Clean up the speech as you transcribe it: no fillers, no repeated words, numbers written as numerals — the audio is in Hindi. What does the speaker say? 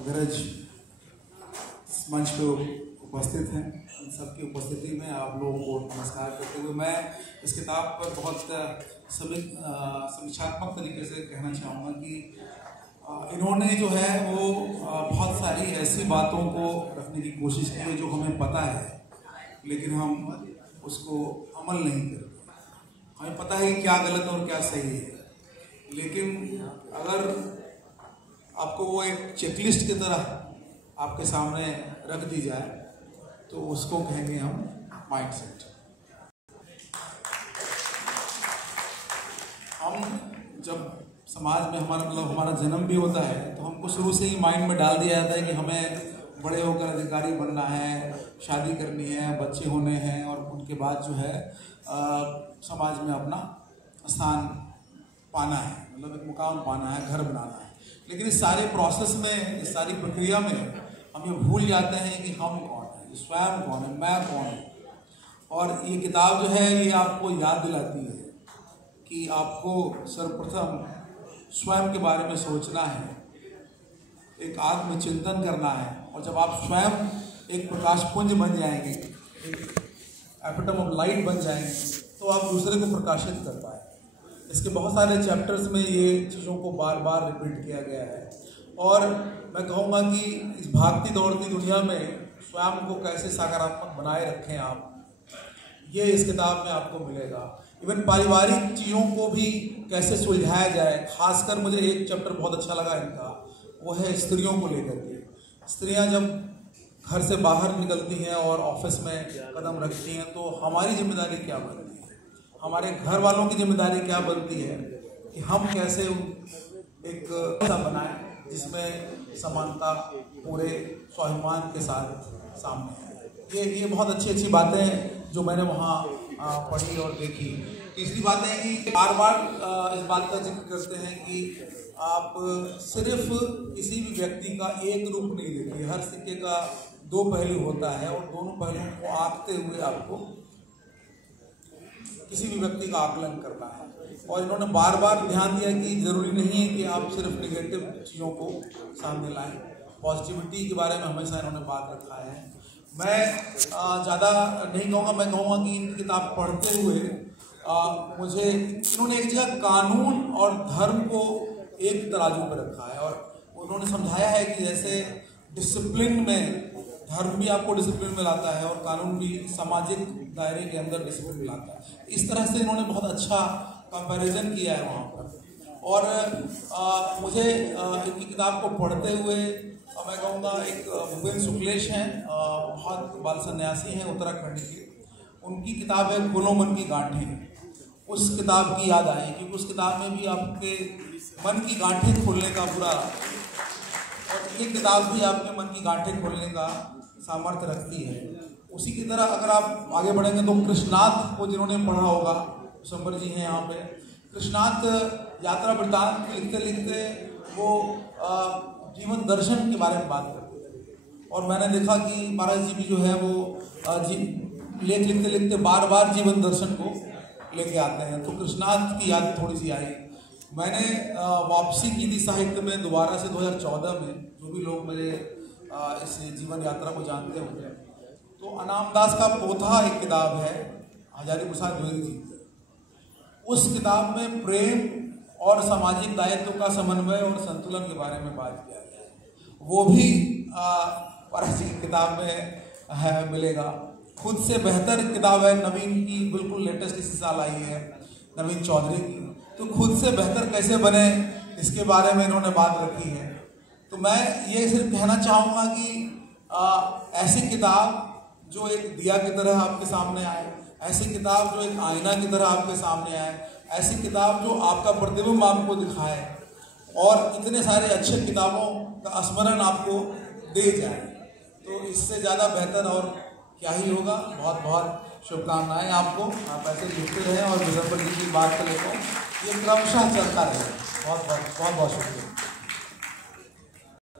अग्रज मंच पे उपस्थित हैं, इन सबकी उपस्थिति में आप लोगों को नमस्कार करते हुए मैं इस किताब पर बहुत समीक्षात्मक तरीके से कहना चाहूँगा कि इन्होंने जो है वो बहुत सारी ऐसी बातों को रखने की कोशिश की है जो हमें पता है, लेकिन हम उसको अमल नहीं करते। हमें पता है क्या गलत और क्या सही है, लेकिन अगर आपको वो एक चेकलिस्ट की तरह आपके सामने रख दी जाए तो उसको कहेंगे हम माइंडसेट। हम जब समाज में हमारा जन्म भी होता है तो हमको शुरू से ही माइंड में डाल दिया जाता है कि हमें बड़े होकर अधिकारी बनना है, शादी करनी है, बच्चे होने हैं और उनके बाद जो है समाज में अपना स्थान पाना है, मतलब एक मुकाम पाना है, घर बनाना है। लेकिन इस सारे प्रोसेस में, इस सारी प्रक्रिया में हम ये भूल जाते हैं कि हम कौन है, स्वयं कौन है, मैं कौन हूँ। और ये किताब जो है ये आपको याद दिलाती है कि आपको सर्वप्रथम स्वयं के बारे में सोचना है, एक आत्मचिंतन करना है। और जब आप स्वयं एक प्रकाश पुंज बन जाएंगे, एक एटम ऑफ लाइट बन जाएंगे, तो आप दूसरे को प्रकाशित कर पाए। इसके बहुत सारे चैप्टर्स में ये चीज़ों को बार बार रिपीट किया गया है। और मैं कहूँगा कि इस भागती दौड़ती दुनिया में स्वयं को कैसे सकारात्मक बनाए रखें आप, ये इस किताब में आपको मिलेगा। इवन पारिवारिक चीज़ों को भी कैसे सुलझाया जाए। खासकर मुझे एक चैप्टर बहुत अच्छा लगा इनका, वो है स्त्रियों को लेकर के। स्त्रियां जब घर से बाहर निकलती हैं और ऑफिस में कदम रखती हैं तो हमारी जिम्मेदारी क्या बनती है, हमारे घर वालों की जिम्मेदारी क्या बनती है कि हम कैसे एक ऐसा बनाएं जिसमें समानता पूरे स्वाभिमान के साथ सामने है। ये बहुत अच्छी बातें जो मैंने वहाँ पढ़ी और देखी। तीसरी बात है कि बार बार इस बात का जिक्र करते हैं कि आप सिर्फ किसी भी व्यक्ति का एक रूप नहीं देखिए, हर सिक्के का दो पहलू होता है और दोनों पहलुओं को आंकते हुए आपको किसी भी व्यक्ति का आकलन करना है। और इन्होंने बार बार ध्यान दिया कि जरूरी नहीं है कि आप सिर्फ निगेटिव चीज़ों को सामने लाएं, पॉजिटिविटी के बारे में हमेशा इन्होंने बात रखा है। मैं ज़्यादा नहीं कहूँगा, मैं कहूँगा कि इन किताब पढ़ते हुए मुझे इन्होंने एक जगह कानून और धर्म को एक तराजू पर रखा है और उन्होंने समझाया है कि जैसे डिसिप्लिन में धर्म भी आपको डिसिप्लिन में लाता है और कानून भी सामाजिक दायरे के अंदर डिसिप्लिन में लाता है। इस तरह से इन्होंने बहुत अच्छा कंपैरिजन किया है वहाँ पर। और मुझे इनकी किताब को पढ़ते हुए मैं कहूँगा एक भूपेन्द्र शुक्लेश हैं, बहुत बाल सन्यासी हैं उत्तराखंड के, उनकी किताब है खोलो मन की गांठें। उस किताब की याद आई क्योंकि उस किताब में भी आपके मन की गांठें खोलने का पूरा, और ये किताब भी आपके मन की गांठें खोलने का सामर्थ्य रखती है। उसी की तरह अगर आप आगे बढ़ेंगे तो कृष्णात को जिन्होंने पढ़ा होगा, संबर जी हैं यहाँ पे, कृष्णात यात्रा वृत्तांत लिखते लिखते वो जीवन दर्शन के बारे में बात करते थे। और मैंने देखा कि महाराज जी भी जो है वो लेख लिखते लिखते बार बार जीवन दर्शन को लेके आते हैं। तो कृष्णात की याद थोड़ी सी आई। मैंने वापसी की थी साहित्य में दोबारा से 2014 में, जो भी लोग मेरे इस जीवन यात्रा को जानते होंगे, तो अनाम दास का पोथा एक किताब है हजारी प्रसाद द्विवेदी जी। उस किताब में प्रेम और सामाजिक दायित्व का समन्वय और संतुलन के बारे में बात किया गया है। वो भी महाराज जी की किताब में है, मिलेगा। खुद से बेहतर किताब है नवीन की, बिल्कुल लेटेस्ट इसी साल आई है, नवीन चौधरी की। तो खुद से बेहतर कैसे बने इसके बारे में इन्होंने बात रखी है। तो मैं ये सिर्फ कहना चाहूँगा कि ऐसी किताब जो एक दिया की तरह आपके सामने आए, ऐसी किताब जो एक आईना की तरह आपके सामने आए, ऐसी किताब जो आपका प्रतिबिंब आपको दिखाए और इतने सारे अच्छे किताबों का स्मरण आपको दे जाए, तो इससे ज़्यादा बेहतर और क्या ही होगा। बहुत बहुत शुभकामनाएं आपको, आप ऐसे जुड़ते रहें और दिसंबर जी की बात कर लेता हूँ, ये क्रमशः चलता रहे। बहुत बहुत शुक्रिया।